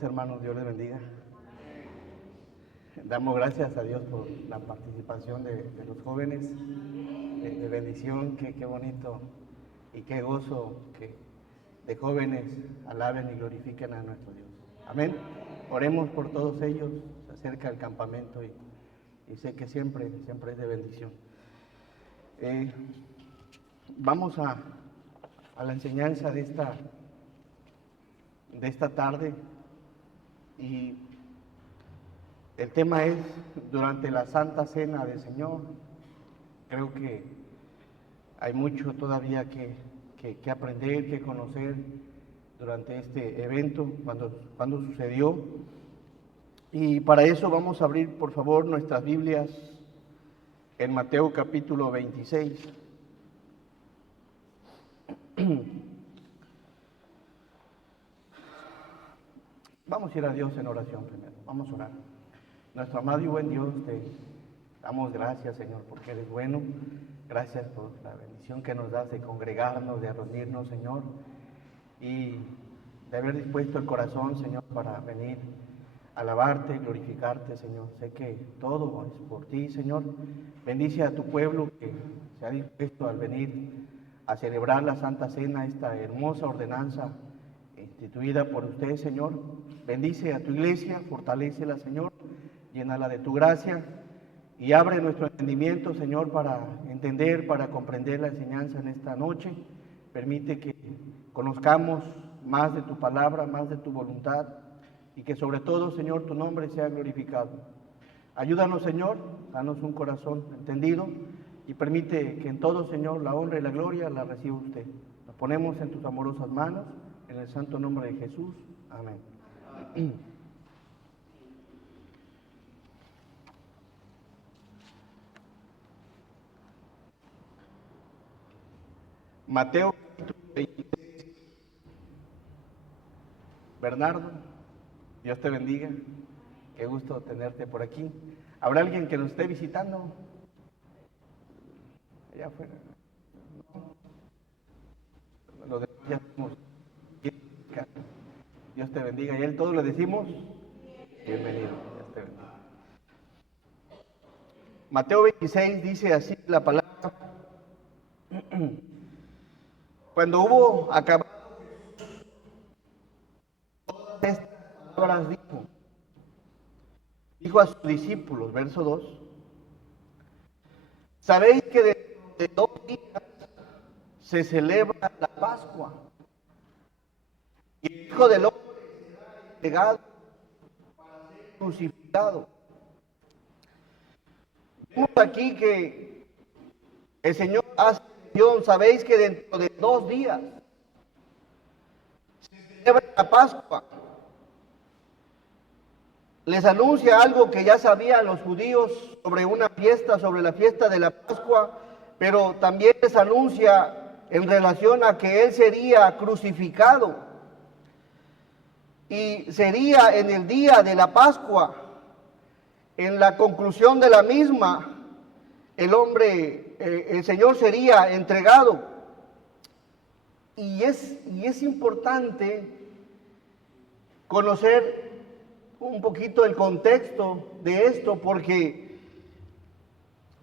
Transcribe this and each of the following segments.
Bendiciones, hermanos, Dios les bendiga. Damos gracias a Dios por la participación de los jóvenes, de bendición, qué bonito y qué gozo que de jóvenes alaben y glorifiquen a nuestro Dios. Amén. Oremos por todos ellos, se acerca el campamento y sé que siempre es de bendición. Vamos a la enseñanza de esta tarde, y el tema es durante la Santa Cena del Señor. Creo que hay mucho todavía que aprender, que conocer durante este evento, cuando sucedió. Y para eso vamos a abrir, por favor, nuestras Biblias en Mateo capítulo 26. Vamos a ir a Dios en oración primero. Vamos a orar. Nuestro amado y buen Dios, te damos gracias, Señor, porque eres bueno. Gracias por la bendición que nos das de congregarnos, de reunirnos, Señor, y de haber dispuesto el corazón, Señor, para venir a alabarte, glorificarte, Señor. Sé que todo es por ti, Señor. Bendice a tu pueblo que se ha dispuesto al venir a celebrar la Santa Cena, esta hermosa ordenanza instituida por usted, Señor. Bendice a tu iglesia, fortalécela, Señor, llénala de tu gracia y abre nuestro entendimiento, Señor, para entender, para comprender la enseñanza en esta noche. Permite que conozcamos más de tu palabra, más de tu voluntad, y que sobre todo, Señor, tu nombre sea glorificado. Ayúdanos, Señor, danos un corazón entendido y permite que en todo, Señor, la honra y la gloria la reciba usted. Nos ponemos en tus amorosas manos, en el santo nombre de Jesús. Amén. Mateo capítulo 26. Bernardo, Dios te bendiga. Qué gusto tenerte por aquí. ¿Habrá alguien que nos esté visitando? Allá afuera. No. Lo demás ya somos. Dios te bendiga. ¿Y a él todos le decimos? Bienvenido. Dios te bendiga. Mateo 26 dice así la palabra. Cuando hubo acabado todas estas palabras, dijo a sus discípulos, verso 2, sabéis que dentro de 2 días se celebra la Pascua, y el Hijo del Hombre será entregado para ser crucificado. Vemos aquí que el Señor hace mención, sabéis que dentro de 2 días se celebra la Pascua. Les anuncia algo que ya sabían los judíos sobre una fiesta, sobre la fiesta de la Pascua, pero también les anuncia en relación a que Él sería crucificado. Y sería en el día de la Pascua, en la conclusión de la misma, el Señor sería entregado. Y es importante conocer un poquito el contexto de esto, porque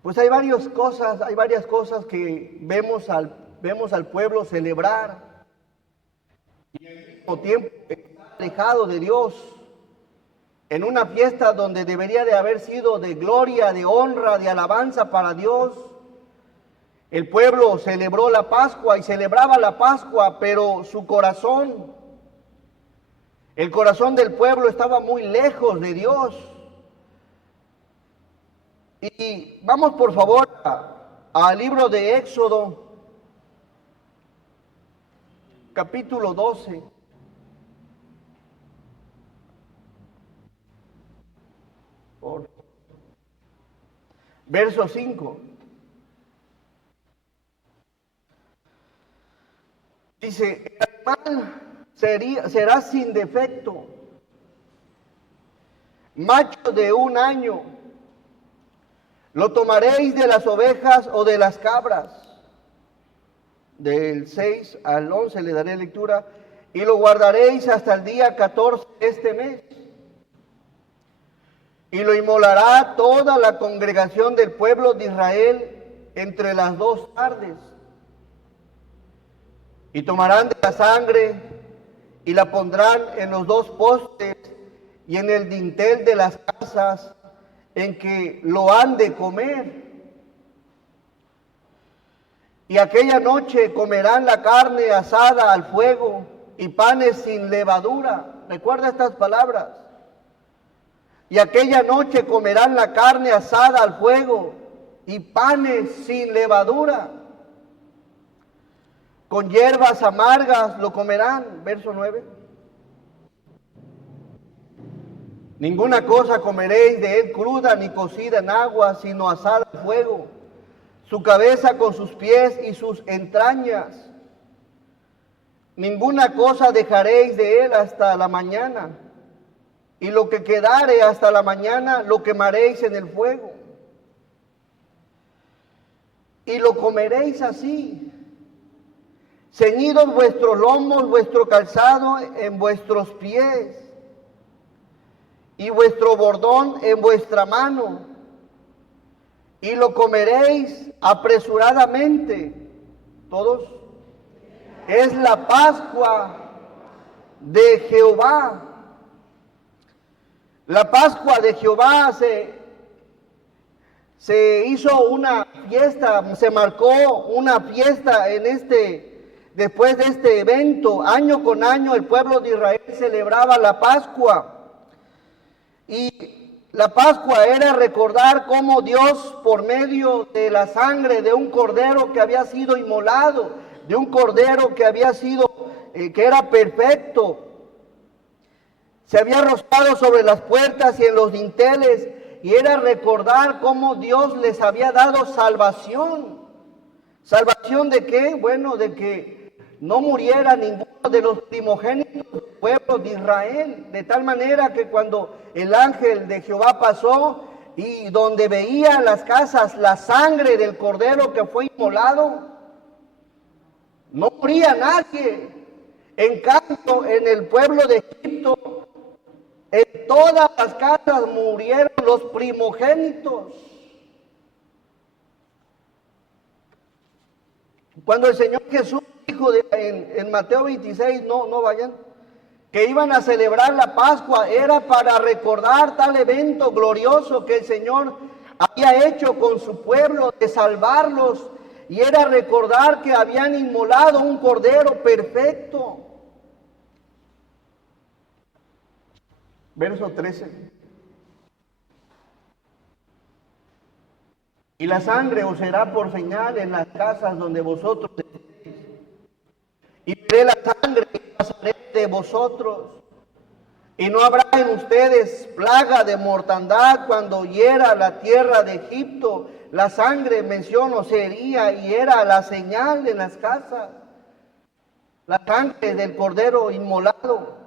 pues hay varias cosas que vemos al pueblo celebrar, y al mismo tiempo está alejado de Dios en una fiesta donde debería de haber sido de gloria, de honra, de alabanza para Dios. El pueblo celebró la Pascua y celebraba la Pascua, pero su corazón, el corazón del pueblo estaba muy lejos de Dios. Y vamos por favor al libro de Éxodo, capítulo 12. Verso 5. Dice, el animal será sin defecto, macho de 1 año. Lo tomaréis de las ovejas o de las cabras. Del 6 al 11 le daré lectura. y lo guardaréis hasta el día 14 de este mes. Y lo inmolará toda la congregación del pueblo de Israel entre las 2 tardes. Y tomarán de la sangre y la pondrán en los 2 postes y en el dintel de las casas en que lo han de comer. Y aquella noche comerán la carne asada al fuego y panes sin levadura. Recuerda estas palabras. Y aquella noche comerán la carne asada al fuego y panes sin levadura. Con hierbas amargas lo comerán. Verso 9. Ninguna cosa comeréis de él cruda ni cocida en agua, sino asada al fuego. Su cabeza con sus pies y sus entrañas. Ninguna cosa dejaréis de él hasta la mañana. Y lo que quedare hasta la mañana lo quemaréis en el fuego. Y lo comeréis así, ceñidos vuestros lomos, vuestro calzado en vuestros pies, y vuestro bordón en vuestra mano. Y lo comeréis apresuradamente. Todos. Es la Pascua de Jehová. La Pascua de Jehová se hizo una fiesta, se marcó una fiesta después de este evento. Año con año el pueblo de Israel celebraba la Pascua. Y la Pascua era recordar cómo Dios, por medio de la sangre de un cordero que había sido inmolado, de un cordero que había sido, que era perfecto, se había rociado sobre las puertas y en los dinteles, y era recordar cómo Dios les había dado salvación. ¿Salvación de qué? Bueno, de que no muriera ninguno de los primogénitos del pueblo de Israel, de tal manera que cuando el ángel de Jehová pasó y donde veía las casas la sangre del cordero que fue inmolado, no moría nadie. En cambio, en el pueblo de Egipto, en todas las casas murieron los primogénitos. Cuando el Señor Jesús dijo en Mateo 26, no vayan, que iban a celebrar la Pascua, era para recordar tal evento glorioso que el Señor había hecho con su pueblo, de salvarlos, y era recordar que habían inmolado un cordero perfecto. Verso 13. Y la sangre os será por señal en las casas donde vosotros estéis. Y veré la sangre y pasaré de vosotros. Y no habrá en ustedes plaga de mortandad cuando hiera la tierra de Egipto. La sangre, menciono, sería y era la señal en las casas. La sangre del cordero inmolado.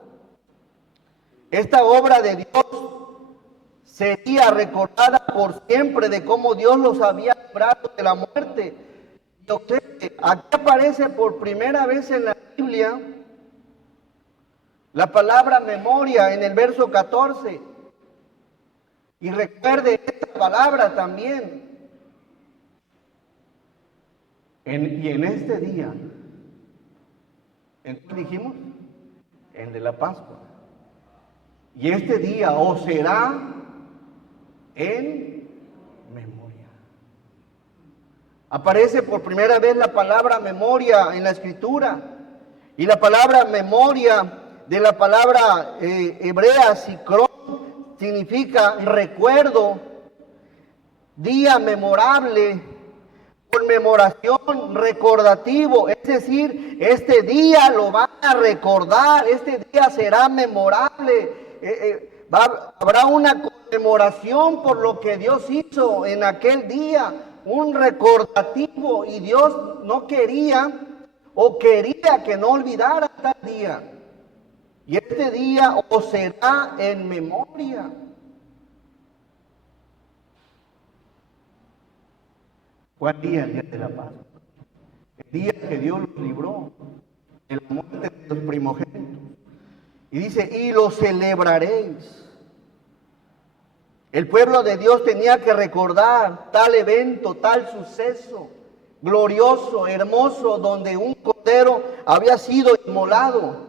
Esta obra de Dios sería recordada por siempre de cómo Dios los había librado de la muerte. Y aquí aparece por primera vez en la Biblia la palabra memoria en el verso 14. Y recuerde esta palabra también. Y en este día, ¿en qué dijimos? En de la Pascua. Y este día os será en memoria. Aparece por primera vez la palabra memoria en la Escritura. Y la palabra memoria, de la palabra hebrea zikron, significa recuerdo, día memorable, conmemoración, recordativo. Es decir, este día lo van a recordar, este día será memorable. Habrá una conmemoración por lo que Dios hizo en aquel día, un recordativo, y Dios no quería o quería que no olvidara tal día. Y este día os será en memoria. ¿Cuál día? El día de la Pascua. El día que Dios los libró. de la muerte de los primogénitos. Y dice, y lo celebraréis. El pueblo de Dios tenía que recordar tal evento, tal suceso glorioso, hermoso, donde un cordero había sido inmolado.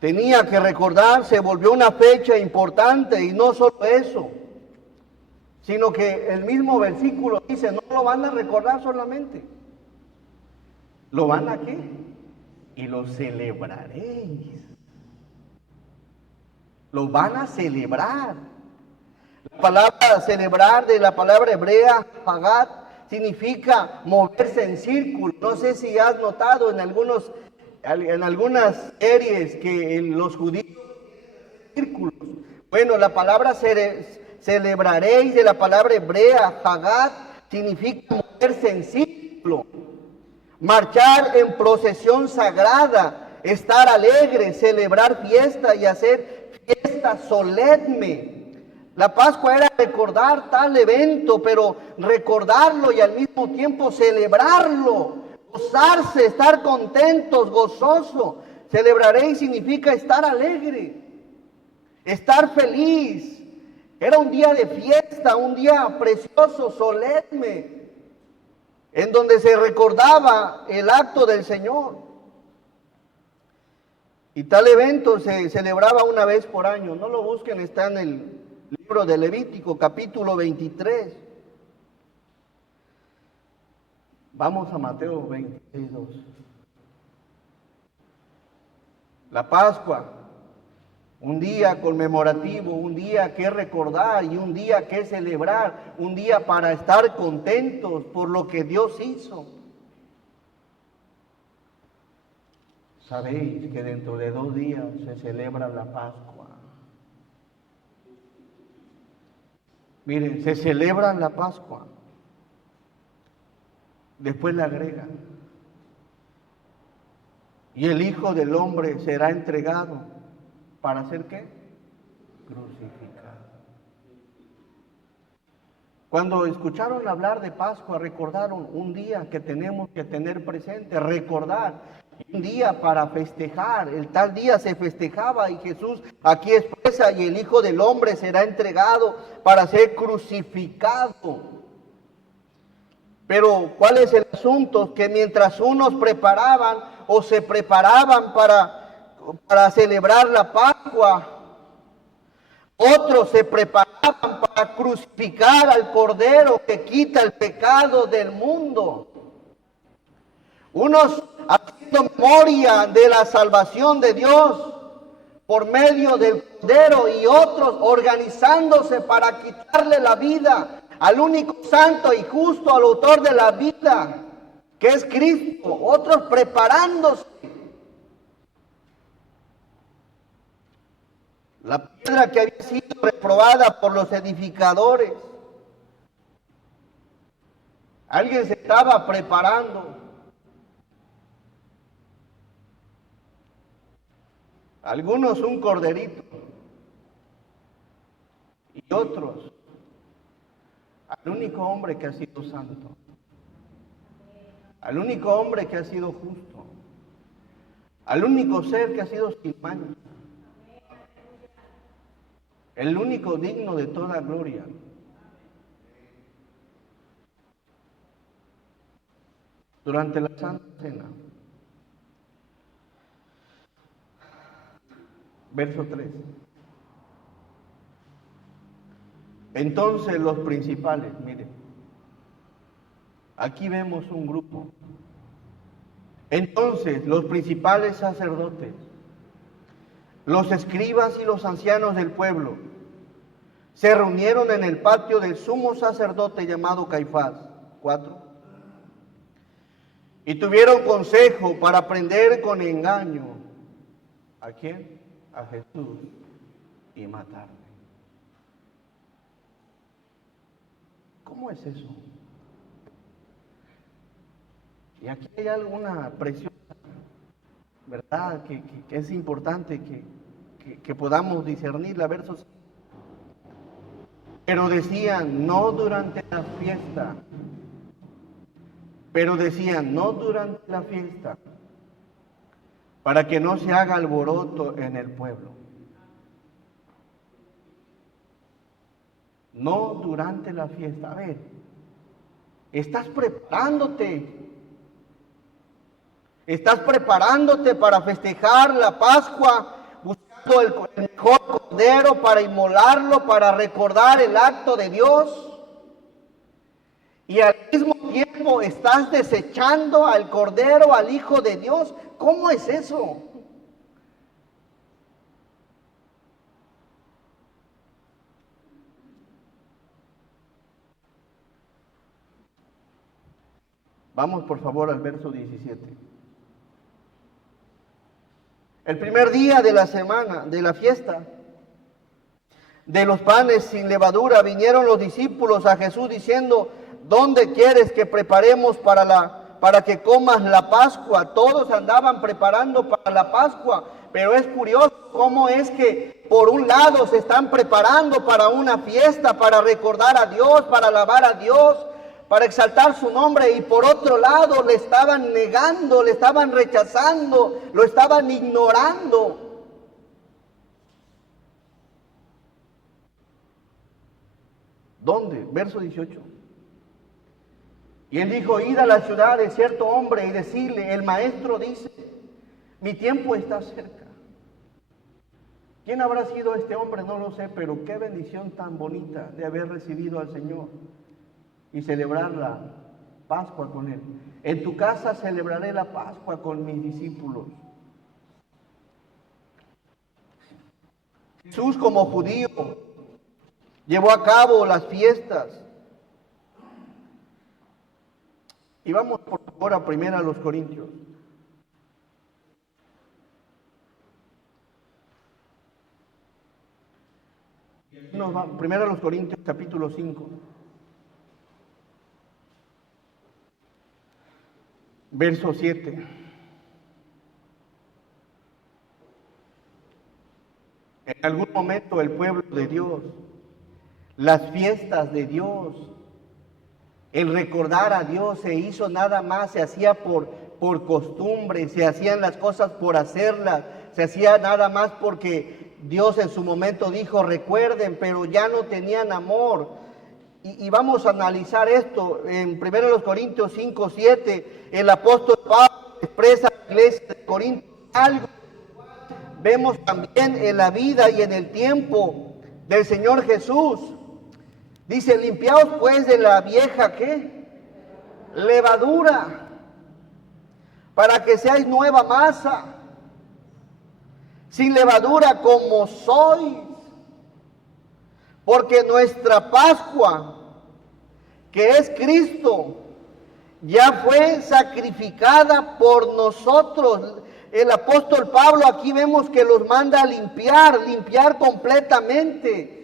Tenía que recordar, se volvió una fecha importante, y no solo eso, sino que el mismo versículo dice, no lo van a recordar solamente, ¿lo van a qué? Y lo celebraréis. Lo van a celebrar. La palabra celebrar, de la palabra hebrea, hagat, significa moverse en círculo. No sé si has notado en algunas series que los judíos círculos. Bueno, la palabra celebraréis, de la palabra hebrea, hagat, significa moverse en círculo, marchar en procesión sagrada, estar alegre, celebrar fiesta y hacer fiesta solemne. La Pascua era recordar tal evento, pero recordarlo y al mismo tiempo celebrarlo, gozarse, estar contentos, gozoso. Celebraréis significa estar alegre, estar feliz. Era un día de fiesta, un día precioso, solemne, en donde se recordaba el acto del Señor. Y tal evento se celebraba una vez por año. No lo busquen, está en el libro de Levítico, capítulo 23. Vamos a Mateo 26, 2. La Pascua, un día conmemorativo, un día que recordar y un día que celebrar, un día para estar contentos por lo que Dios hizo. Sabéis que dentro de 2 días se celebra la Pascua. Miren, se celebra la Pascua. Después la agrega. Y el Hijo del Hombre será entregado. ¿Para hacer qué? Crucificado. Cuando escucharon hablar de Pascua, recordaron un día que tenemos que tener presente, recordar. Un día para festejar, el tal día se festejaba y Jesús aquí expresa, y el Hijo del Hombre será entregado para ser crucificado. Pero ¿cuál es el asunto? Que mientras unos preparaban o se preparaban para celebrar la Pascua, otros se preparaban para crucificar al Cordero que quita el pecado del mundo. Unos haciendo memoria de la salvación de Dios por medio del Cordero, y otros organizándose para quitarle la vida al único santo y justo, al autor de la vida, que es Cristo. Otros preparándose. La piedra que había sido reprobada por los edificadores. Alguien se estaba preparando. Algunos un corderito y otros al único hombre que ha sido santo, al único hombre que ha sido justo, al único ser que ha sido sin mancha, el único digno de toda gloria. Durante la Santa Cena, verso 3. Entonces los principales, miren, aquí vemos un grupo. Entonces los principales sacerdotes, los escribas y los ancianos del pueblo se reunieron en el patio del sumo sacerdote llamado Caifás, 4, y tuvieron consejo para prender con engaño. ¿A quién? A Jesús, y matarle. ¿Cómo es eso? Y aquí hay alguna presión, ¿verdad? Que es importante que podamos discernirla. Versos. Pero decían, no durante la fiesta, Pero decían, no durante la fiesta, para que no se haga alboroto en el pueblo. No durante la fiesta. A ver, estás preparándote. Estás preparándote para festejar la Pascua, buscando el mejor cordero para inmolarlo, para recordar el acto de Dios. Y al mismo tiempo estás desechando al Cordero, al Hijo de Dios. ¿Cómo es eso? Vamos por favor al verso 17. El primer día de la semana, de la fiesta, de los panes sin levadura, vinieron los discípulos a Jesús diciendo, ¿dónde quieres que preparemos para que comas la Pascua? Todos andaban preparando para la Pascua, pero es curioso cómo es que por un lado se están preparando para una fiesta, para recordar a Dios, para alabar a Dios, para exaltar su nombre, y por otro lado le estaban negando, le estaban rechazando, lo estaban ignorando. ¿Dónde? Verso 18. Y él dijo, id a la ciudad de cierto hombre y decirle, el maestro dice, mi tiempo está cerca. ¿Quién habrá sido este hombre? No lo sé, pero qué bendición tan bonita de haber recibido al Señor y celebrar la Pascua con Él. En tu casa celebraré la Pascua con mis discípulos. Jesús, como judío, llevó a cabo las fiestas. Y vamos por favor a primera a los Corintios. Primera a los Corintios, capítulo 5. Verso 7. En algún momento el pueblo de Dios, las fiestas de Dios, el recordar a Dios se hizo nada más, se hacía por costumbre, se hacían las cosas por hacerlas, se hacía nada más porque Dios en su momento dijo recuerden, pero ya no tenían amor. Y vamos a analizar esto en 1 Corintios 5, 7. El apóstol Pablo expresa a la iglesia de Corintios algo vemos también en la vida y en el tiempo del Señor Jesús. Dice, limpiaos pues de la vieja, ¿qué? Levadura, para que seáis nueva masa, sin levadura como sois. Porque nuestra Pascua, que es Cristo, ya fue sacrificada por nosotros. El apóstol Pablo aquí vemos que los manda a limpiar completamente.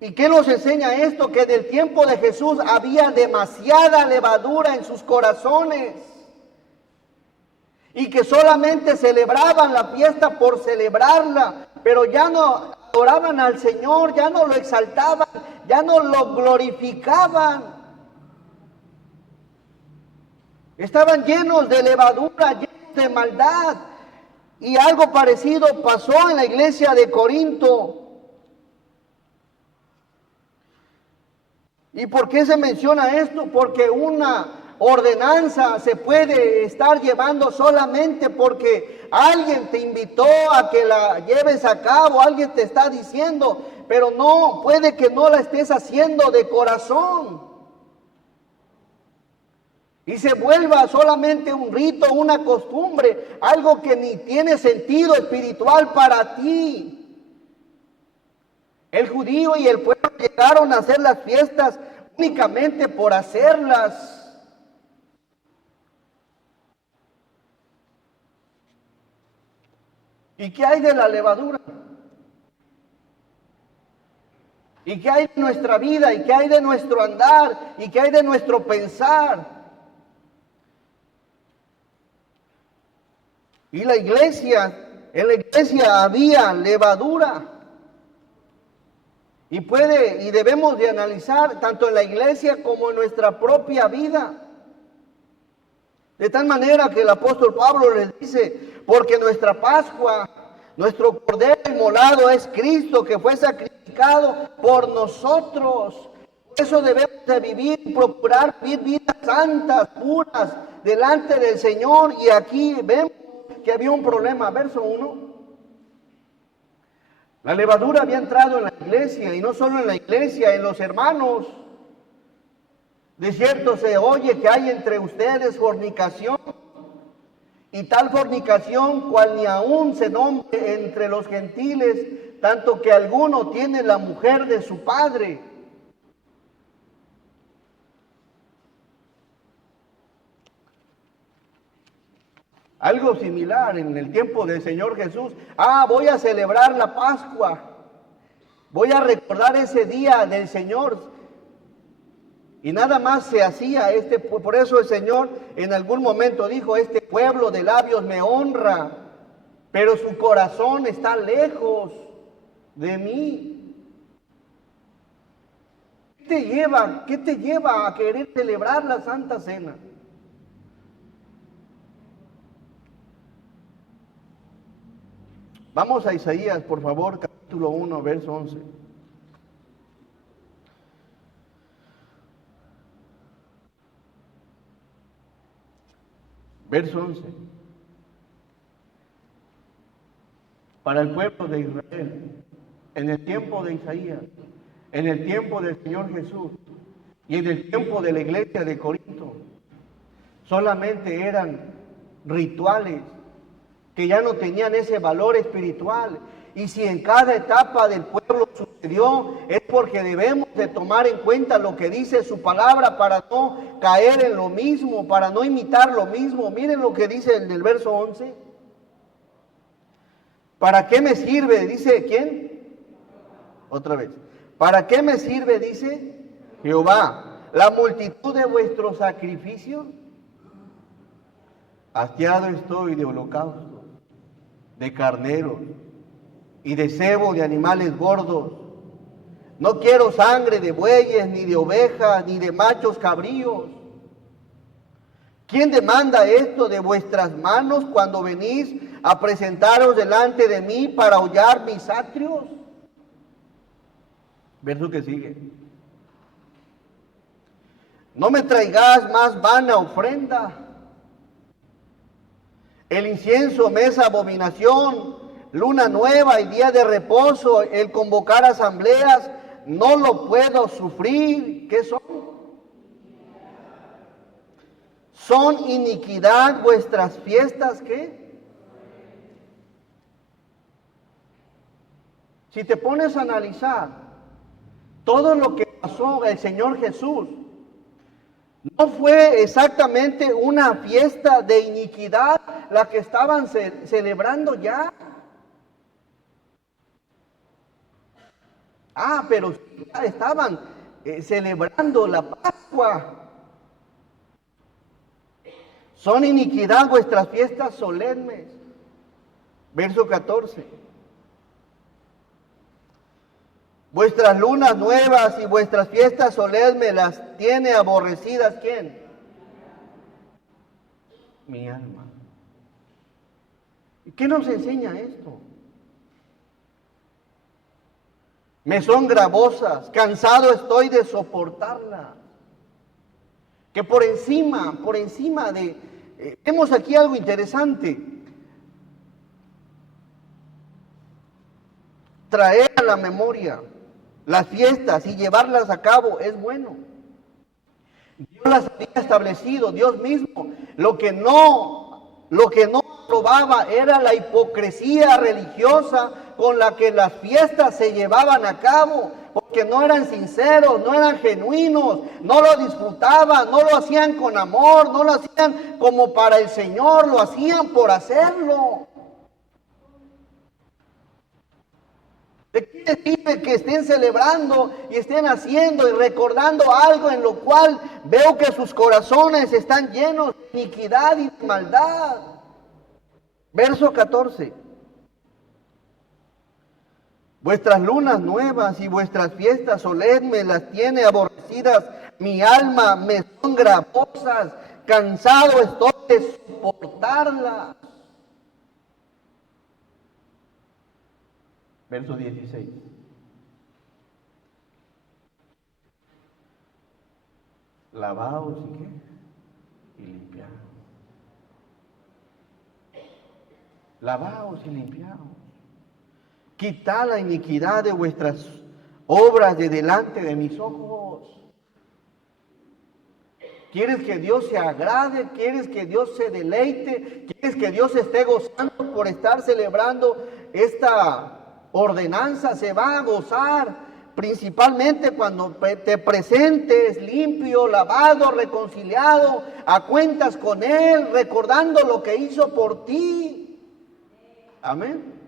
¿Y qué nos enseña esto? Que del tiempo de Jesús había demasiada levadura en sus corazones. Y que solamente celebraban la fiesta por celebrarla, pero ya no adoraban al Señor, ya no lo exaltaban, ya no lo glorificaban. Estaban llenos de levadura, llenos de maldad. Y algo parecido pasó en la iglesia de Corinto. ¿Y por qué se menciona esto? Porque una ordenanza se puede estar llevando solamente porque alguien te invitó a que la lleves a cabo, alguien te está diciendo, pero no, puede que no la estés haciendo de corazón. Y se vuelva solamente un rito, una costumbre, algo que ni tiene sentido espiritual para ti. El judío y el pueblo llegaron a hacer las fiestas únicamente por hacerlas. ¿Y qué hay de la levadura? ¿Y qué hay de nuestra vida? ¿Y qué hay de nuestro andar? ¿Y qué hay de nuestro pensar? Y en la iglesia había levadura. y debemos de analizar tanto en la iglesia como en nuestra propia vida. De tal manera que el apóstol Pablo les dice, porque nuestra Pascua, nuestro Cordero inmolado es Cristo, que fue sacrificado por nosotros. Por eso debemos de vivir y procurar vivir vidas santas, puras, delante del Señor. Y aquí vemos que había un problema. Verso 1. La levadura había entrado en la iglesia, y no solo en la iglesia, en los hermanos. De cierto se oye que hay entre ustedes fornicación, y tal fornicación cual ni aún se nombre entre los gentiles, tanto que alguno tiene la mujer de su padre. Algo similar en el tiempo del Señor Jesús. Voy a celebrar la Pascua. Voy a recordar ese día del Señor. Y nada más se hacía por eso el Señor en algún momento dijo, este pueblo de labios me honra, pero su corazón está lejos de mí. ¿Qué te lleva a querer celebrar la Santa Cena? Vamos a Isaías, por favor, capítulo 1, verso 11. Verso 11. Para el pueblo de Israel, en el tiempo de Isaías, en el tiempo del Señor Jesús y en el tiempo de la iglesia de Corinto, solamente eran rituales que ya no tenían ese valor espiritual. Y si en cada etapa del pueblo sucedió, es porque debemos de tomar en cuenta lo que dice su palabra para no caer en lo mismo, para no imitar lo mismo. Miren lo que dice en el verso 11. ¿Para qué me sirve? Dice, ¿quién? Otra vez. ¿Para qué me sirve? Dice Jehová, la multitud de vuestros sacrificios. Hastiado estoy de holocaustos, de carneros y de cebo de animales gordos. No quiero sangre de bueyes, ni de ovejas, ni de machos cabríos. ¿Quién demanda esto de vuestras manos cuando venís a presentaros delante de mí para hollar mis atrios? Verso que sigue. No me traigas más vana ofrenda. El incienso me es abominación, luna nueva y día de reposo, el convocar asambleas, no lo puedo sufrir. ¿Qué son? ¿Son iniquidad vuestras fiestas? ¿Qué? Si te pones a analizar todo lo que pasó el Señor Jesús, no fue exactamente una fiesta de iniquidad la que estaban celebrando ya. Pero ya estaban celebrando la Pascua. Son iniquidad vuestras fiestas solemnes. Verso 14. Vuestras lunas nuevas y vuestras fiestas solemnes las tiene aborrecidas, ¿quién? Mi alma. ¿Y qué nos enseña esto? Me son gravosas, cansado estoy de soportarlas. Que por encima de... vemos aquí algo interesante. Traer a la memoria las fiestas y llevarlas a cabo es bueno. Dios las había establecido, Dios mismo. Lo que no aprobaba era la hipocresía religiosa con la que las fiestas se llevaban a cabo, porque no eran sinceros, no eran genuinos, no lo disfrutaban, no lo hacían con amor, no lo hacían como para el Señor, lo hacían por hacerlo. ¿De qué sirve que estén celebrando y estén haciendo y recordando algo en lo cual veo que sus corazones están llenos de iniquidad y de maldad? Verso 14. Vuestras lunas nuevas y vuestras fiestas solemnes las tiene aborrecidas. Mi alma me son gravosas, cansado estoy de soportarlas. Verso 16. Lavaos y qué? Y limpiaos. Lavaos y limpiaos. Quitad la iniquidad de vuestras obras de delante de mis ojos. ¿Quieres que Dios se agrade? ¿Quieres que Dios se deleite? ¿Quieres que Dios esté gozando por estar celebrando esta ordenanza? Se va a gozar principalmente cuando te presentes limpio, lavado, reconciliado, a cuentas con Él, recordando lo que hizo por ti. Amén.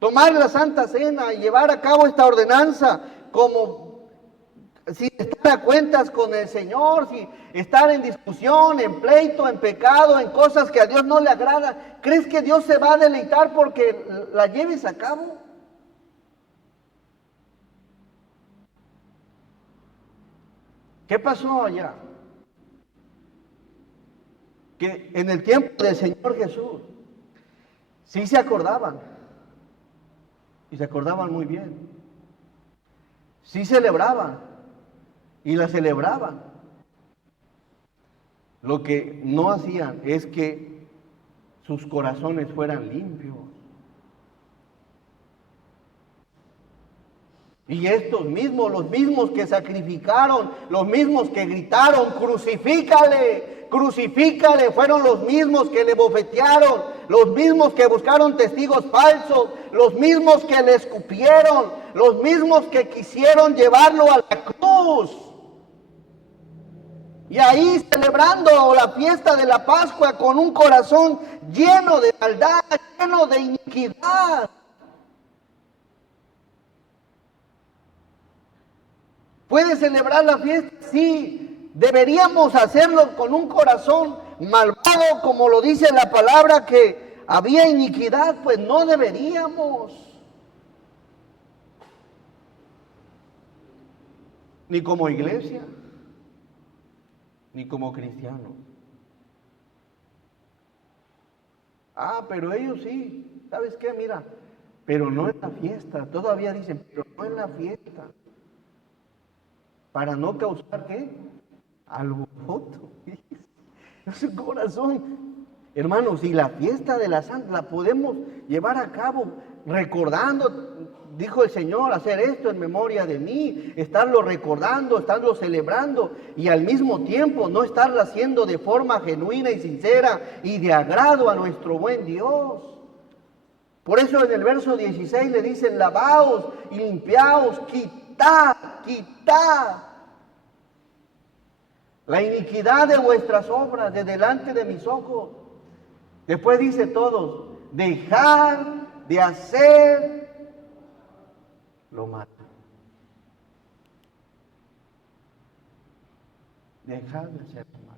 Tomar la Santa Cena y llevar a cabo esta ordenanza como sin estar a cuentas con el Señor, sin estar en discusión, en pleito, en pecado, en cosas que a Dios no le agrada. ¿Crees que Dios se va a deleitar porque la lleves a cabo? ¿Qué pasó allá? Que en el tiempo del Señor Jesús sí se acordaban, y se acordaban muy bien. Sí celebraban, y la celebraban. Lo que no hacían es que sus corazones fueran limpios. Y estos mismos, los mismos que sacrificaron, los mismos que gritaron, crucifícale, crucifícale, fueron los mismos que le bofetearon, los mismos que buscaron testigos falsos, los mismos que le escupieron, los mismos que quisieron llevarlo a la cruz. Y ahí celebrando la fiesta de la Pascua con un corazón lleno de maldad, lleno de iniquidad. ¿Puede celebrar la fiesta? Sí. ¿Deberíamos hacerlo con un corazón malvado, como lo dice la palabra, que había iniquidad? Pues no deberíamos. Ni como iglesia, ni como cristianos. Ah, pero ellos sí. ¿Sabes qué? Mira, pero no en la fiesta. Todavía dicen, pero no en la fiesta. Para no causar, ¿qué? Alboroto. Es su corazón. Hermanos, si la fiesta de la Santa la podemos llevar a cabo recordando, dijo el Señor, hacer esto en memoria de mí, estarlo recordando, estarlo celebrando y al mismo tiempo no estarlo haciendo de forma genuina y sincera y de agrado a nuestro buen Dios. Por eso en el verso 16 le dicen, lavaos y limpiaos, quitad la iniquidad de vuestras obras de delante de mis ojos. Después dice todos, dejar de hacer lo malo. Dejar de hacer lo malo.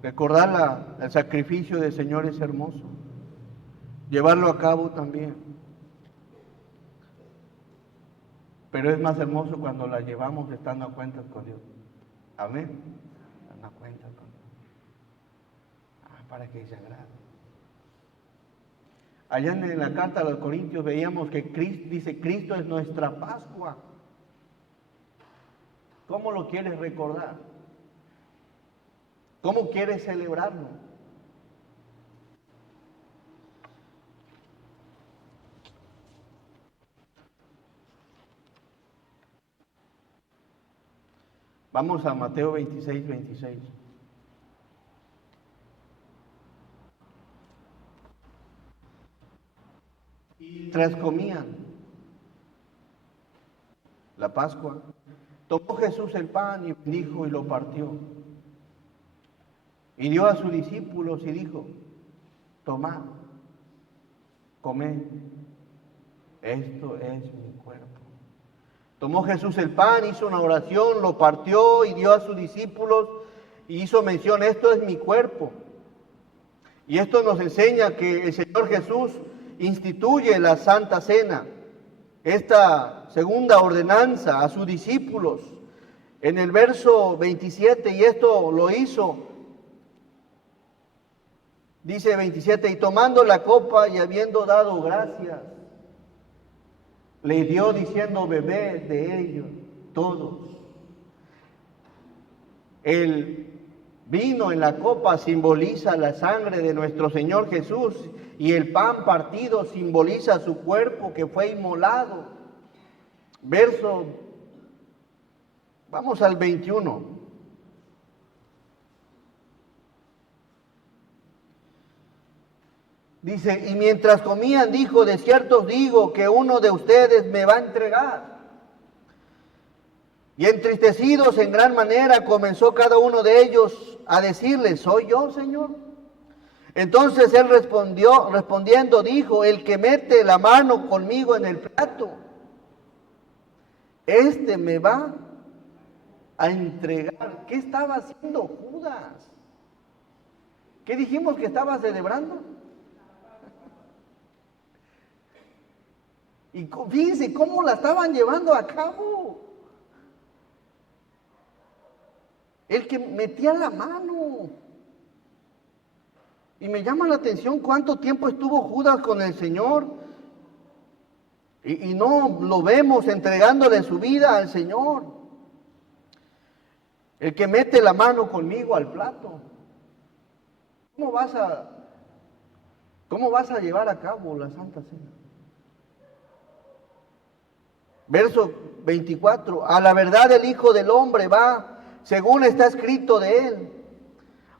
Recordar el sacrificio del Señor es hermoso. Llevarlo a cabo también. Pero es más hermoso cuando la llevamos estando a cuentas con Dios. Amén. Estando a cuentas con Dios. Para que se agrade. Allá en la carta a los Corintios veíamos que Cristo dice, Cristo es nuestra Pascua. ¿Cómo lo quieres recordar? ¿Cómo quieres celebrarlo? Vamos a Mateo 26, 26. Y tras comían la Pascua, tomó Jesús el pan y bendijo y lo partió. Y dio a sus discípulos y dijo, tomad, comed, esto es mi cuerpo. Tomó Jesús el pan, hizo una oración, lo partió y dio a sus discípulos y hizo mención, esto es mi cuerpo. Y esto nos enseña que el Señor Jesús instituye la Santa Cena, esta segunda ordenanza a sus discípulos. En el verso 27, y esto lo hizo, dice 27, y tomando la copa y habiendo dado gracias, le dio diciendo, bebed de ellos todos. El vino en la copa simboliza la sangre de nuestro Señor Jesús y el pan partido simboliza su cuerpo que fue inmolado. Vamos al 21. Dice, y mientras comían dijo, de cierto os digo que uno de ustedes me va a entregar. Y entristecidos en gran manera comenzó cada uno de ellos a decirle, ¿soy yo, Señor? Entonces él respondiendo dijo, el que mete la mano conmigo en el plato, este me va a entregar. ¿Qué estaba haciendo Judas? ¿Qué dijimos que estaba celebrando? Y fíjense cómo la estaban llevando a cabo. El que metía la mano. Y me llama la atención cuánto tiempo estuvo Judas con el Señor. Y no lo vemos entregándole su vida al Señor. El que mete la mano conmigo al plato. ¿Cómo vas a llevar a cabo la Santa Cena? Verso 24. A la verdad el Hijo del Hombre va, según está escrito de él.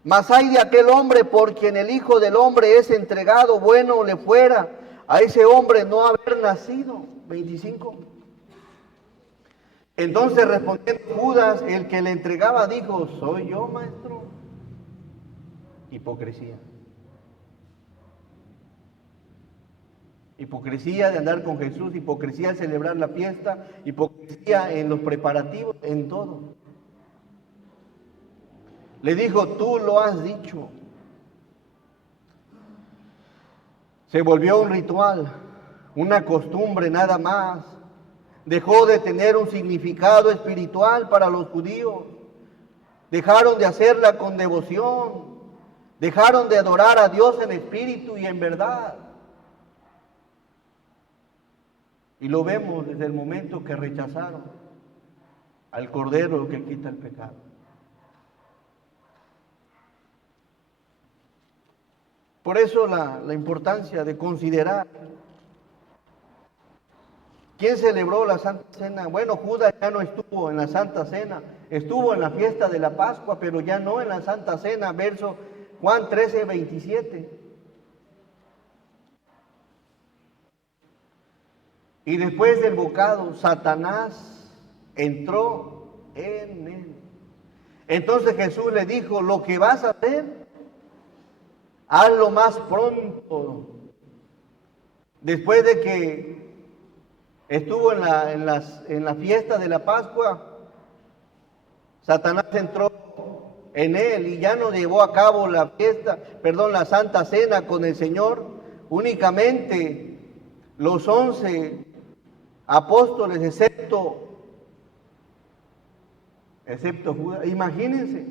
Mas hay de aquel hombre por quien el Hijo del Hombre es entregado, bueno le fuera a ese hombre no haber nacido. 25. Entonces respondiendo Judas, el que le entregaba, dijo, ¿soy yo, maestro? Hipocresía. Hipocresía de andar con Jesús, hipocresía de celebrar la fiesta, hipocresía en los preparativos, en todo. Le dijo, tú lo has dicho. Se volvió un ritual, una costumbre nada más. Dejó de tener un significado espiritual para los judíos. Dejaron de hacerla con devoción. Dejaron de adorar a Dios en espíritu y en verdad. Y lo vemos desde el momento que rechazaron al Cordero que quita el pecado. Por eso la importancia de considerar quién celebró la Santa Cena. Bueno, Judas ya no estuvo en la Santa Cena, estuvo en la fiesta de la Pascua, pero ya no en la Santa Cena. Verso Juan 13, 27. Y después del bocado, Satanás entró en él. Entonces Jesús le dijo, lo que vas a hacer, hazlo más pronto. Después de que estuvo en la fiesta de la Pascua, Satanás entró en él y ya no llevó a cabo la Santa Cena con el Señor. Únicamente los 11 apóstoles, excepto Judas. Imagínense,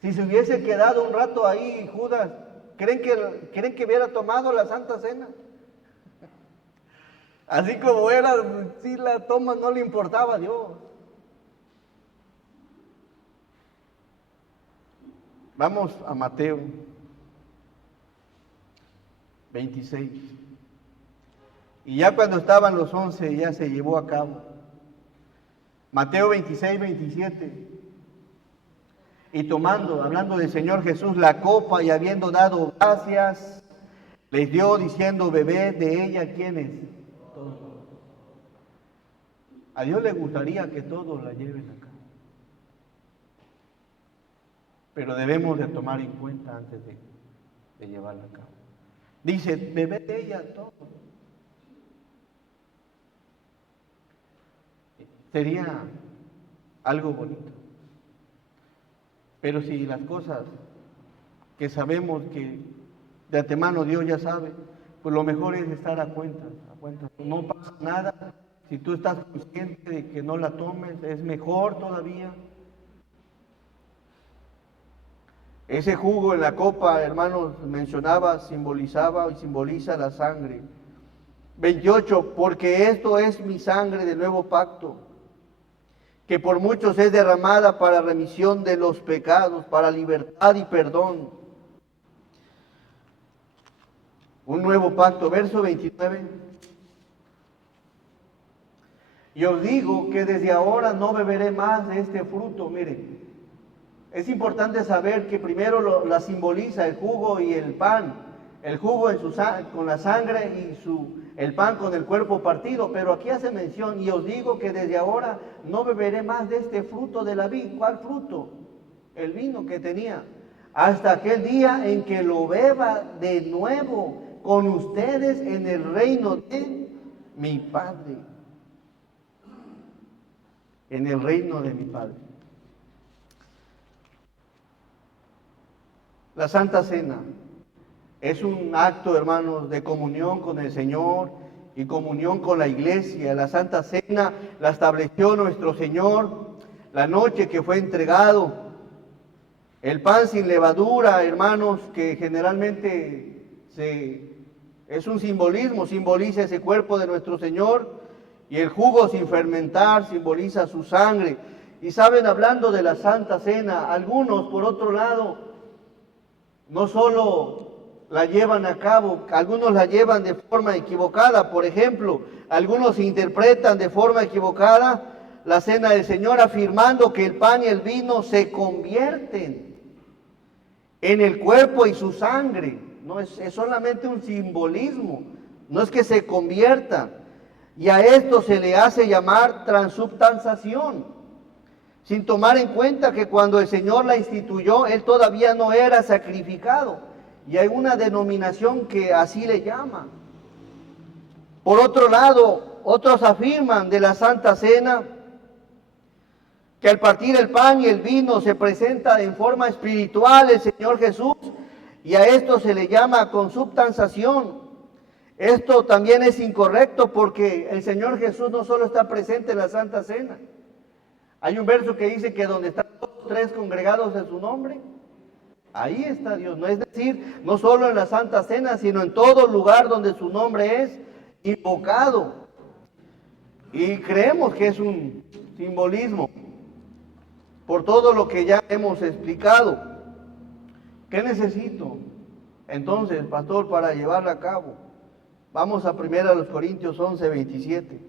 si se hubiese quedado un rato ahí Judas, ¿creen que hubiera tomado la Santa Cena? Así como era, si la toma no le importaba a Dios. Vamos a Mateo 26. Y ya cuando estaban los 11 ya se llevó a cabo. Mateo 26, 27. Y tomando, hablando del Señor Jesús, la copa y habiendo dado gracias, les dio diciendo, bebed de ella, ¿quiénes? Todos. A Dios le gustaría que todos la lleven acá. Pero debemos de tomar en cuenta antes de llevarla a cabo. Dice, bebed de ella todos. sería algo bonito. Pero si las cosas que sabemos que de antemano Dios ya sabe, pues lo mejor es estar a cuentas. No pasa nada. Si tú estás consciente de que no la tomes, es mejor todavía. Ese jugo en la copa, hermanos, mencionaba, simbolizaba y simboliza la sangre. 28, porque esto es mi sangre del nuevo pacto, que por muchos es derramada para remisión de los pecados, para libertad y perdón. Un nuevo pacto, verso 29. Y os digo que desde ahora no beberé más de este fruto. Miren, es importante saber que primero la simboliza el jugo y el pan. El jugo con la sangre y el pan con el cuerpo partido. Pero aquí hace mención, y os digo que desde ahora no beberé más de este fruto de la vid. ¿Cuál fruto? El vino que tenía. Hasta aquel día en que lo beba de nuevo con ustedes en el reino de mi Padre. En el reino de mi Padre. La Santa Cena es un acto, hermanos, de comunión con el Señor y comunión con la iglesia. La Santa Cena la estableció nuestro Señor la noche que fue entregado. El pan sin levadura, hermanos, que generalmente es un simbolismo, simboliza ese cuerpo de nuestro Señor. Y el jugo sin fermentar simboliza su sangre. Y saben, hablando de la Santa Cena, algunos, por otro lado, no solo la llevan a cabo, algunos la llevan de forma equivocada. Por ejemplo, algunos interpretan de forma equivocada la Cena del Señor afirmando que el pan y el vino se convierten en el cuerpo y su sangre. No es solamente un simbolismo, no es que se conviertan. Y a esto se le hace llamar transubstanciación, sin tomar en cuenta que cuando el Señor la instituyó, Él todavía no era sacrificado. Y hay una denominación que así le llama. Por otro lado, otros afirman de la Santa Cena que al partir el pan y el vino se presenta en forma espiritual el Señor Jesús, y a esto se le llama consubstanciación. Esto también es incorrecto porque el Señor Jesús no solo está presente en la Santa Cena. Hay un verso que dice que donde están dos o tres congregados en su nombre, ahí está Dios. No es decir, no solo en la Santa Cena, sino en todo lugar donde su nombre es invocado. Y creemos que es un simbolismo por todo lo que ya hemos explicado. ¿Qué necesito entonces, pastor, para llevarla a cabo? Vamos a 1 Corintios 11, 27.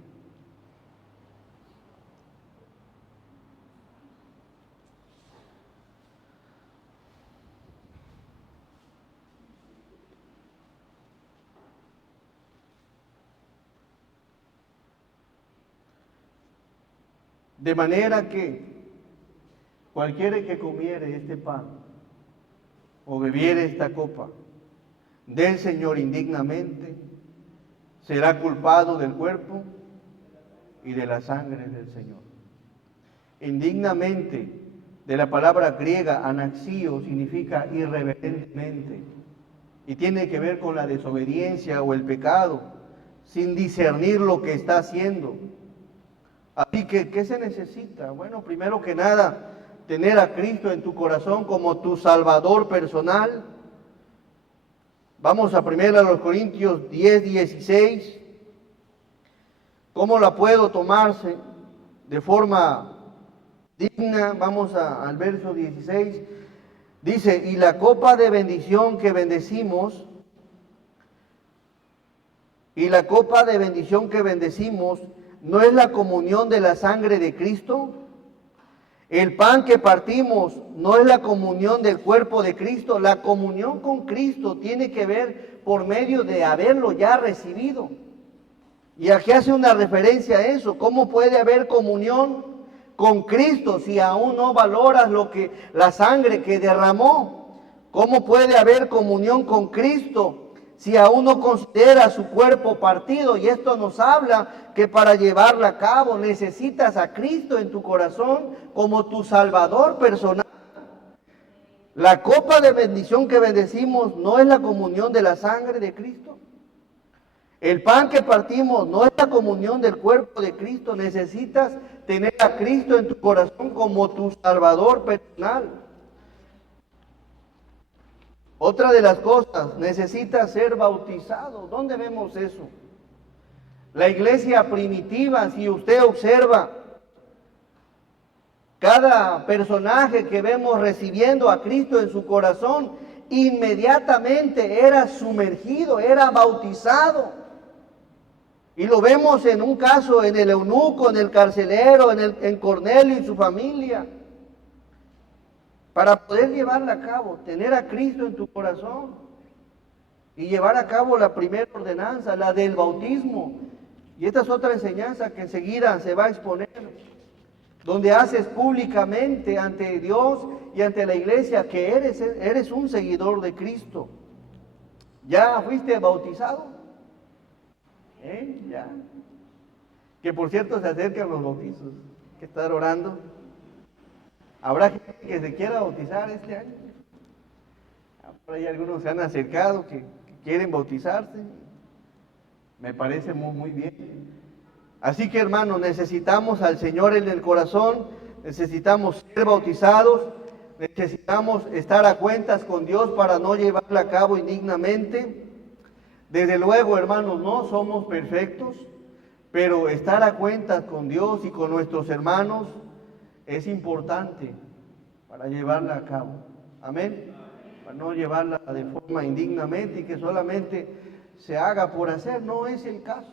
De manera que cualquiera que comiere este pan o bebiere esta copa del Señor indignamente, será culpado del cuerpo y de la sangre del Señor. Indignamente, de la palabra griega anaxio, significa irreverentemente, y tiene que ver con la desobediencia o el pecado, sin discernir lo que está haciendo. Así que, ¿qué se necesita? Bueno, primero que nada, tener a Cristo en tu corazón como tu Salvador personal. Vamos a 1 Corintios 10, 16. ¿Cómo la puedo tomarse de forma digna? Vamos al verso 16. Dice, y la copa de bendición que bendecimos, ¿no es la comunión de la sangre de Cristo? El pan que partimos no es la comunión del cuerpo de Cristo. La comunión con Cristo tiene que ver por medio de haberlo ya recibido. Y aquí hace una referencia a eso. ¿Cómo puede haber comunión con Cristo si aún no valoras la sangre que derramó? ¿Cómo puede haber comunión con Cristo si aún no considera su cuerpo partido. Y esto nos habla que para llevarla a cabo necesitas a Cristo en tu corazón como tu Salvador personal. La copa de bendición que bendecimos no es la comunión de la sangre de Cristo. El pan que partimos no es la comunión del cuerpo de Cristo. Necesitas tener a Cristo en tu corazón como tu Salvador personal. Otra de las cosas, necesitas ser bautizado. ¿Dónde vemos eso? La iglesia primitiva, si usted observa, cada personaje que vemos recibiendo a Cristo en su corazón, inmediatamente era sumergido, era bautizado. Y lo vemos en un caso en el eunuco, en el carcelero, en Cornelio y su familia. Para poder llevarla a cabo, tener a Cristo en tu corazón y llevar a cabo la primera ordenanza, la del bautismo. Y esta es otra enseñanza que enseguida se va a exponer, donde haces públicamente ante Dios y ante la iglesia que eres un seguidor de Cristo. ¿Ya fuiste bautizado? Ya. Que por cierto se acercan los bautizos, que estar orando. Habrá gente que se quiera bautizar este año. Por ahí algunos se han acercado que quieren bautizarse. Me parece muy bien. Así que hermanos, necesitamos al Señor en el corazón, necesitamos ser bautizados, necesitamos estar a cuentas con Dios para no llevarla a cabo indignamente. Desde luego, hermanos, no somos perfectos, pero estar a cuentas con Dios y con nuestros hermanos es importante para llevarla a cabo. Amén. Para no llevarla de forma indignamente y que solamente se haga por hacer. No es el caso.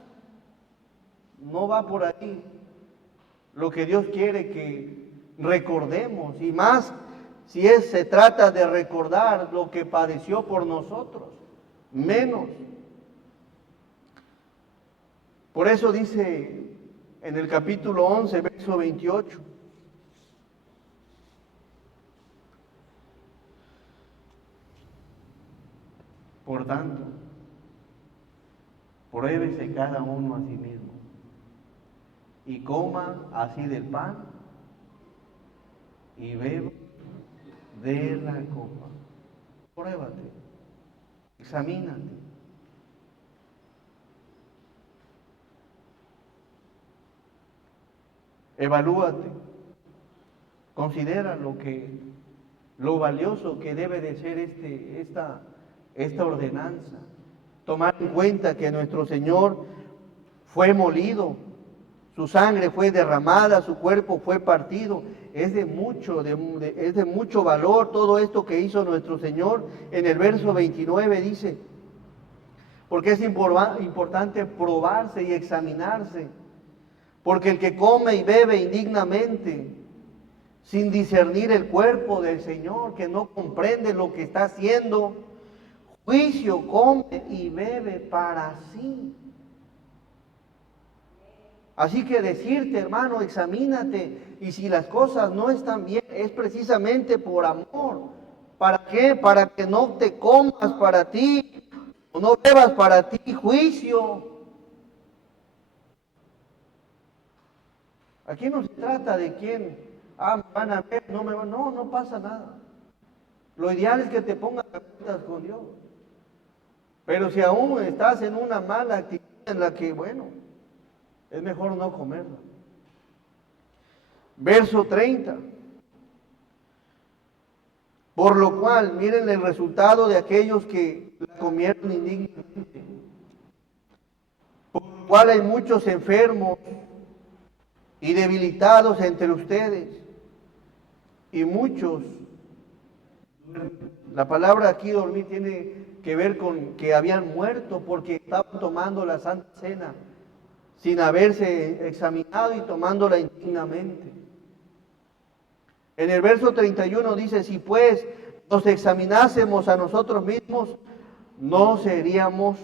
No va por ahí. Lo que Dios quiere que recordemos, y más si se trata de recordar lo que padeció por nosotros, menos. Por eso dice en el capítulo 11, verso 28. Por tanto, pruébese cada uno a sí mismo y coma así del pan y beba de la copa. Pruébate, examínate. Evalúate, considera lo valioso que debe de ser esta ordenanza. Tomar en cuenta que nuestro Señor fue molido, su sangre fue derramada, su cuerpo fue partido. Es de mucho valor todo esto que hizo nuestro Señor. En el verso 29 dice, porque es importante probarse y examinarse. Porque el que come y bebe indignamente, sin discernir el cuerpo del Señor, que no comprende lo que está haciendo, juicio come y bebe para sí. Así que decirte, hermano, examínate, y si las cosas no están bien, es precisamente por amor. ¿Para qué? Para que no te comas para ti, o no bebas para ti juicio. Aquí no se trata de quién, me van a ver, no pasa nada. Lo ideal es que te pongas a cuentas con Dios. Pero si aún estás en una mala actitud en la que, es mejor no comerla. Verso 30. Por lo cual, miren el resultado de aquellos que la comieron indignamente. Por lo cual hay muchos enfermos y debilitados entre ustedes, y muchos. La palabra aquí dormir tiene que ver con que habían muerto porque estaban tomando la Santa Cena sin haberse examinado y tomándola indignamente. En el verso 31 dice, si pues nos examinásemos a nosotros mismos, no seríamos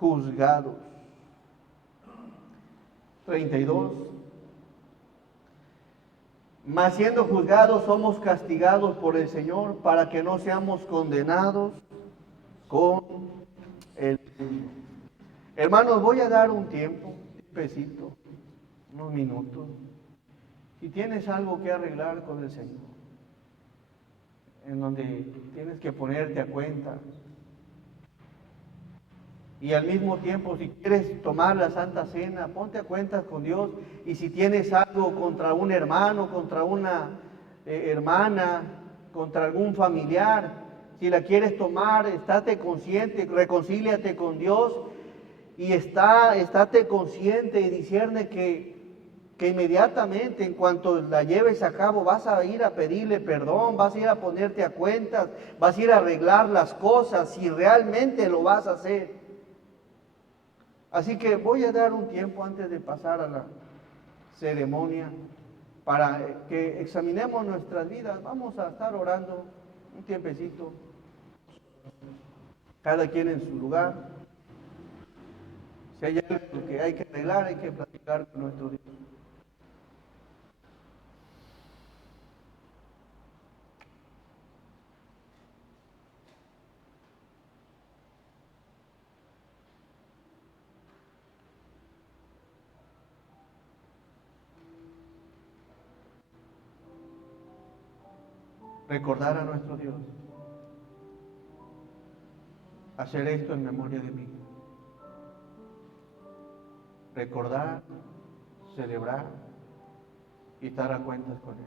juzgados. 32. Mas siendo juzgados somos castigados por el Señor para que no seamos condenados con El- Hermanos, voy a dar un tiempo, un tiempecito, unos minutos. Si tienes algo que arreglar con el Señor, en donde tienes que ponerte a cuenta, y al mismo tiempo, si quieres tomar la Santa Cena, ponte a cuentas con Dios. Y si tienes algo contra un hermano, contra una hermana, contra algún familiar, si la quieres tomar, estate consciente, reconcíliate con Dios y estate consciente y discierne que inmediatamente, en cuanto la lleves a cabo, vas a ir a pedirle perdón, vas a ir a ponerte a cuentas, vas a ir a arreglar las cosas, si realmente lo vas a hacer. Así que voy a dar un tiempo antes de pasar a la ceremonia para que examinemos nuestras vidas. Vamos a estar orando un tiempecito, cada quien en su lugar. Si hay algo que hay que arreglar, hay que platicar con nuestro Dios. Recordar a nuestro Dios. Hacer esto en memoria de mí. Recordar, celebrar y estar a cuentas con Él.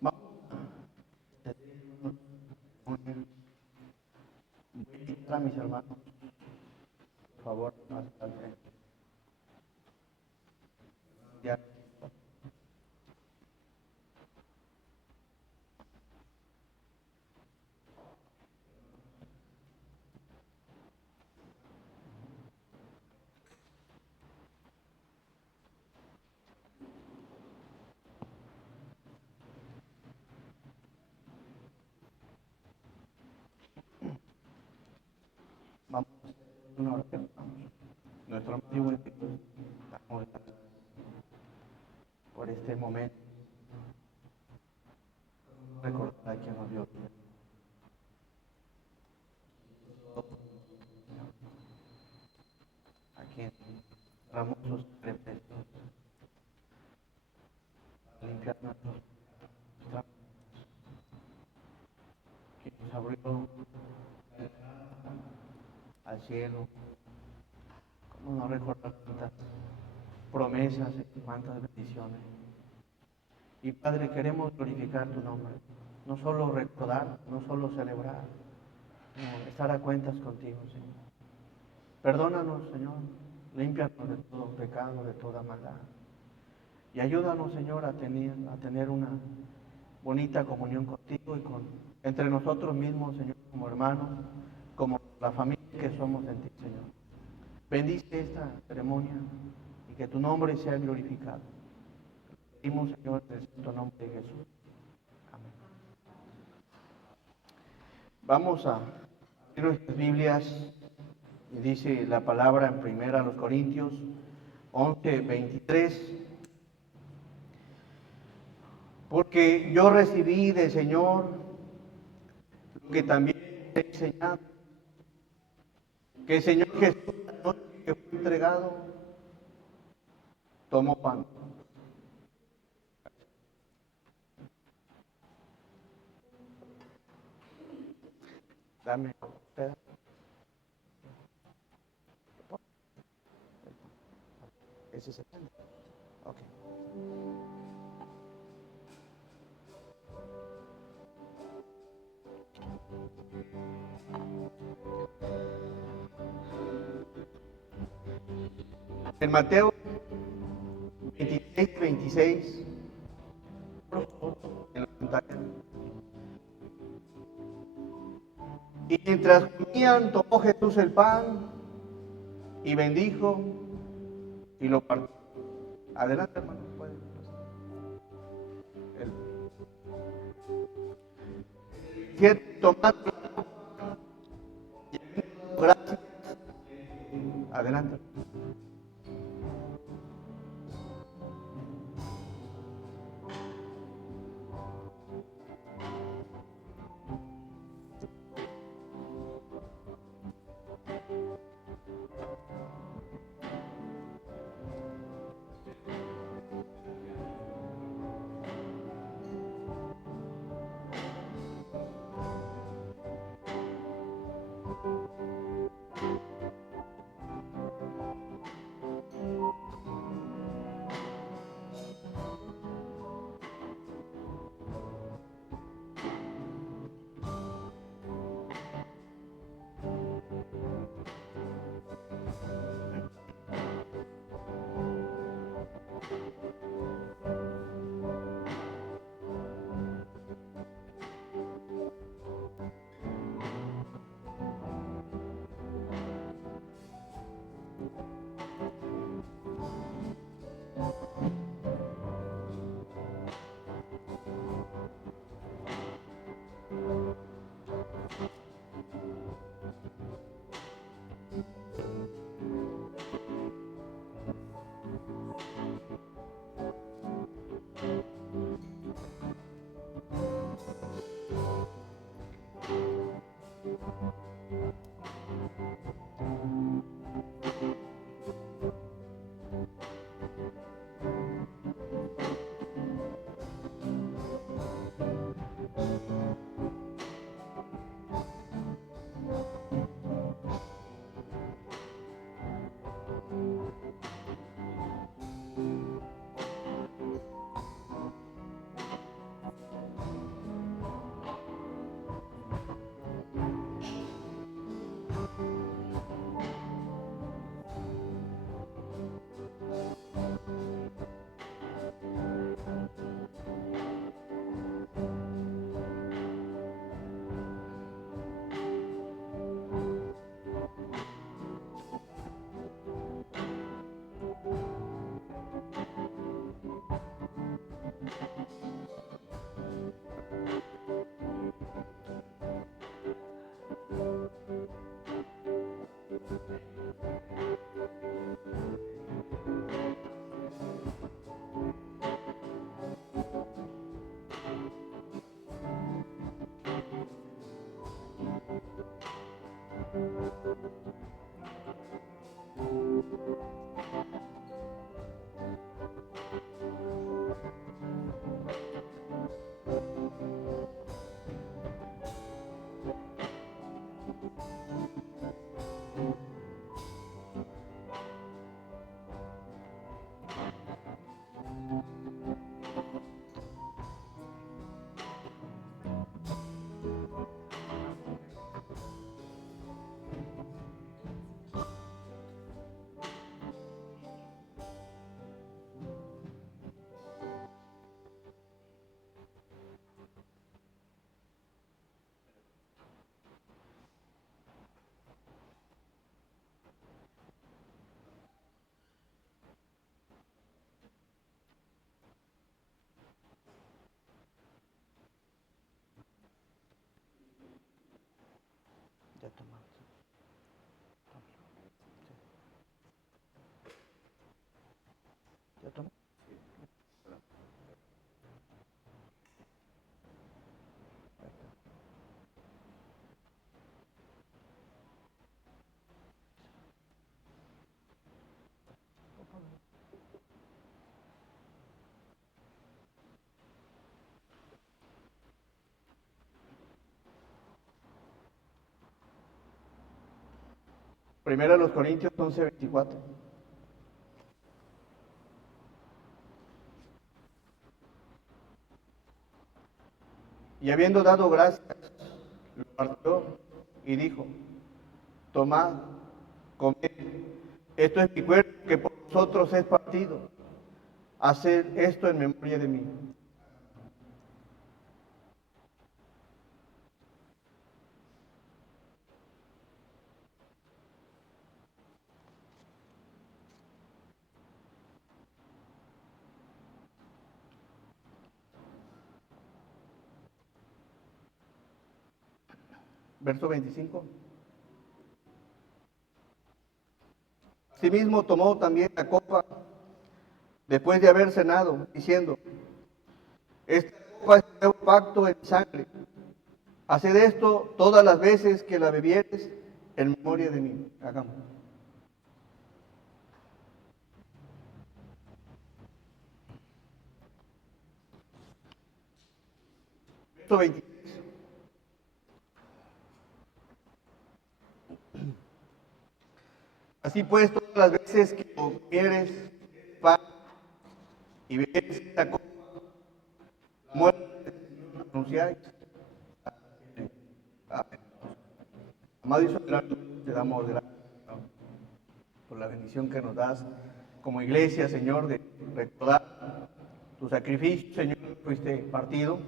Vamos a invitar a mis hermanos, por favor, hasta el frente. Ya. Vamos a hacer una oración. Nuestro amigo en Dios, damos gracias por este momento, recordar a quien nos dio vida. A quien derramó sus sangre preciosa, para limpiar nuestros tramos, que nos abrió al cielo. ¿Cómo no recordar cuántas promesas y cuántas bendiciones? Y Padre, queremos glorificar tu nombre. No solo recordar, no solo celebrar, sino estar a cuentas contigo, Señor. Perdónanos, Señor. Límpianos de todo pecado, de toda maldad. Y ayúdanos, Señor, a tener una bonita comunión contigo y entre nosotros mismos, Señor, como hermanos, como la familia que somos en ti, Señor. Bendice esta ceremonia y que tu nombre sea glorificado. Pedimos, Señor, en el santo nombre de Jesús. Amén. Vamos a abrir nuestras Biblias y dice la palabra en 1 Corintios 11:23. Porque yo recibí del Señor lo que también he enseñado, que el Señor Jesús, la noche que fue entregado, tomó pan. Dame, espera. Ese es el pan. Ok. En Mateo 26, en la pantalla. Y mientras comían, tomó Jesús el pan y bendijo y lo partió. Adelante, hermano. Tomando, gracias. Adelante. Ya tomamos. Ya tomamos. Primero a los Corintios 11:24. Y habiendo dado gracias, lo partió y dijo: tomad, comed, esto es mi cuerpo que por vosotros es partido. Haced esto en memoria de mí. Verso 25. Asimismo tomó también la copa después de haber cenado, diciendo: esta copa es el nuevo pacto en mi sangre. Haced esto todas las veces que la bebieres en memoria de mí. Hagamos. Verso 26. Así pues, todas las veces que comieres pan y bebieres esta copa, la muerte del Señor anunciáis. Amén. Amado y soberano, te damos gracias, Señor, por la bendición que nos das como iglesia, Señor, de recordar tu sacrificio, Señor, que fuiste partido,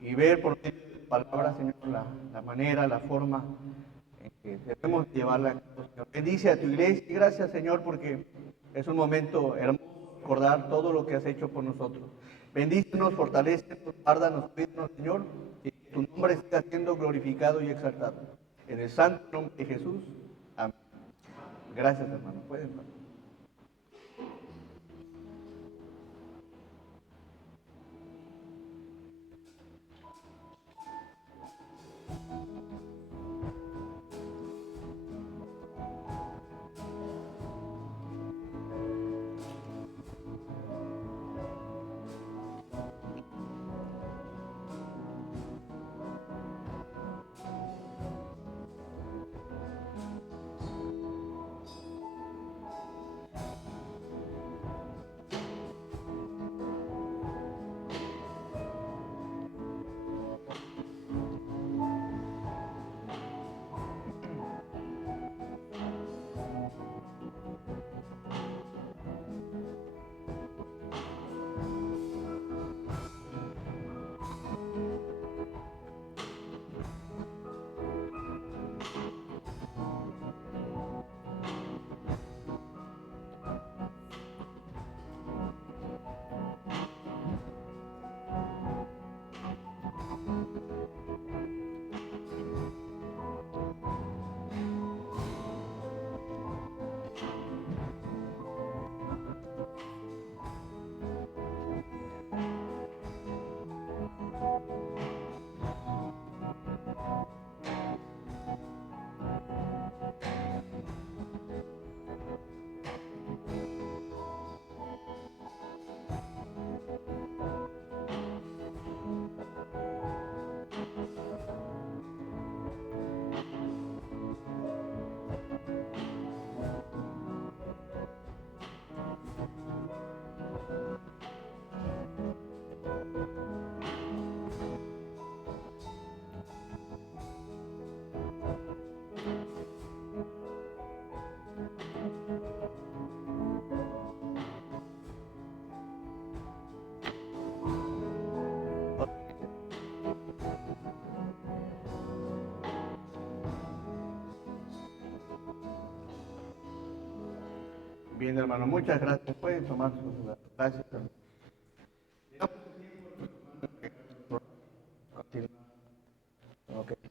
y ver por medio de tu palabra, Señor, la manera, la forma en que debemos llevarla a cabo, Señor. Bendice a tu iglesia y gracias, Señor, porque es un momento hermoso recordar todo lo que has hecho por nosotros. Bendícenos, fortalécenos, guárdanos, cuídanos, Señor, y que tu nombre esté siendo glorificado y exaltado. En el santo nombre de Jesús. Amén. Gracias, hermano. Pueden, hermano. Bien, hermano, muchas gracias. Pueden tomar su lugar. Gracias, hermano. Continuar. Ok.